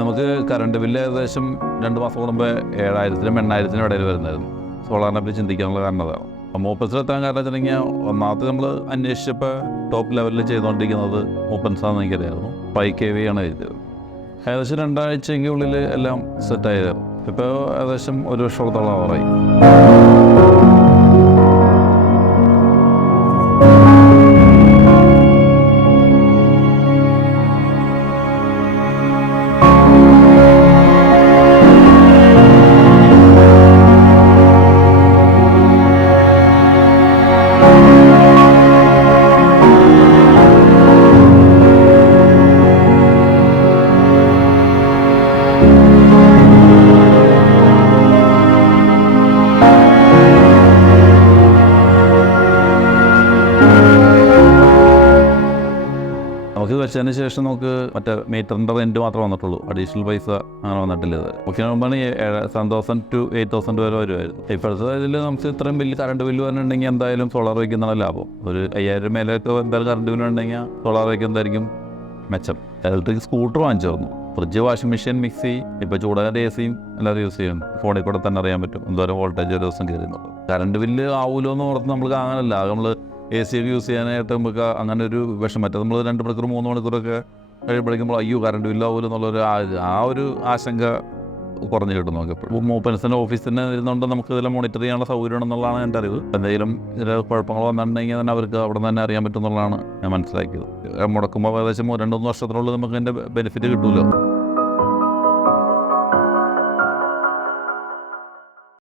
നമുക്ക് current bill ഏകദേശം 2 മാസം കൂടുമ്പോൾ 7,000-നും 8,000-നും ഇടയിൽ വരുന്നതായിരുന്നു. സോളാറിനെ പറ്റി ചിന്തിക്കാനുള്ള കാരണം അതാണ്. മൂപ്പൻസിലെത്താൻ കാരണം വെച്ചിട്ടുണ്ടെങ്കിൽ ഒന്നാമത് നമ്മൾ അന്വേഷിച്ചപ്പോൾ ടോപ്പ് ലെവലിൽ ചെയ്തുകൊണ്ടിരിക്കുന്നത് മൂപ്പൻസാണെന്ന് എനിക്കറിയായിരുന്നു. 5 kV ആണ് എഴുതിയത്. ഏകദേശം 2 ആഴ്ചയ്ക്കുള്ളിൽ എല്ലാം സെറ്റായിരുന്നു. ഇപ്പോൾ ഏകദേശം 1 വർഷത്തോളം ആവാറായി. നമുക്ക് വെച്ചതിന് ശേഷം നമുക്ക് മറ്റേ മീറ്ററിൻ്റെ റെൻറ്റ് മാത്രമേ വന്നിട്ടുള്ളൂ. അഡീഷണൽ പൈസ അങ്ങനെ വന്നിട്ടില്ല. ഇത് ബുക്കിംഗ് മുമ്പാണ് 7,000 to 8,000 വരെ വരുമായിരുന്നു. ഇപ്പോഴത്തെ ഇതിൽ നമുക്ക് ഇത്രയും വലിയ കറണ്ട് ബില്ല് വന്നിട്ടുണ്ടെങ്കിൽ എന്തായാലും സോളാർ വയ്ക്കുന്നതാണ് ലാഭം. ഒരു 5,000 മേലേക്ക് എന്തായാലും കറണ്ട് ബില്ല് ഉണ്ടെങ്കിൽ സോളാർ വയ്ക്കുന്നതായിരിക്കും മെച്ചം. ഇലക്ട്രിക് സ്കൂട്ടർ വാങ്ങിച്ചിരുന്നു. ഫ്രിഡ്ജ്, വാഷിംഗ് മെഷീൻ, മിക്സി, ഇപ്പോൾ ചൂടാകാൻ്റെ AC എല്ലാവരും യൂസ് ചെയ്യുന്നു. ഫോണിൽ കൂടെ തന്നെ അറിയാൻ പറ്റും എന്തോരം വോൾട്ടേജ് ഒരു ദിവസം കയറുന്നുള്ളൂ. കറണ്ട് ബില്ല് ആവുമല്ലോ എന്ന് ഓർത്ത് നമുക്ക് അങ്ങനല്ല. നമ്മൾ AC ഒക്കെ യൂസ് ചെയ്യാനായിട്ട് നമുക്ക് അങ്ങനെ ഒരു വിഷം. മറ്റേ നമ്മൾ 2 മണിക്കൂർ 3 മണിക്കൂറൊക്കെ കഴിയുമ്പോഴേക്കും അയ്യോ കറണ്ട് ബില്ല് ആവുമല്ലോ എന്നുള്ളൊരു ആ ഒരു ആശങ്ക കുറഞ്ഞു കിട്ടും. നമുക്ക് എപ്പോഴും മൂപ്പൻസിൻ്റെ ഓഫീസിൽ തന്നെ ഇരുന്നുകൊണ്ട് നമുക്ക് ഇതെല്ലാം മോണിറ്റർ ചെയ്യാനുള്ള സൗകര്യം എന്നുള്ളതാണ് എൻ്റെ അറിവ്. എന്തെങ്കിലും ചില കുഴപ്പങ്ങൾ വന്നിട്ടുണ്ടെങ്കിൽ തന്നെ അവർക്ക് അവിടെ തന്നെ അറിയാൻ പറ്റും എന്നുള്ളതാണ് ഞാൻ മനസ്സിലാക്കിയത്. മുടക്കുമ്പോൾ ഏകദേശം 2-3 വർഷത്തിനുള്ളിൽ നമുക്ക് അതിൻ്റെ ബെനിഫിറ്റ് കിട്ടുമല്ലോ.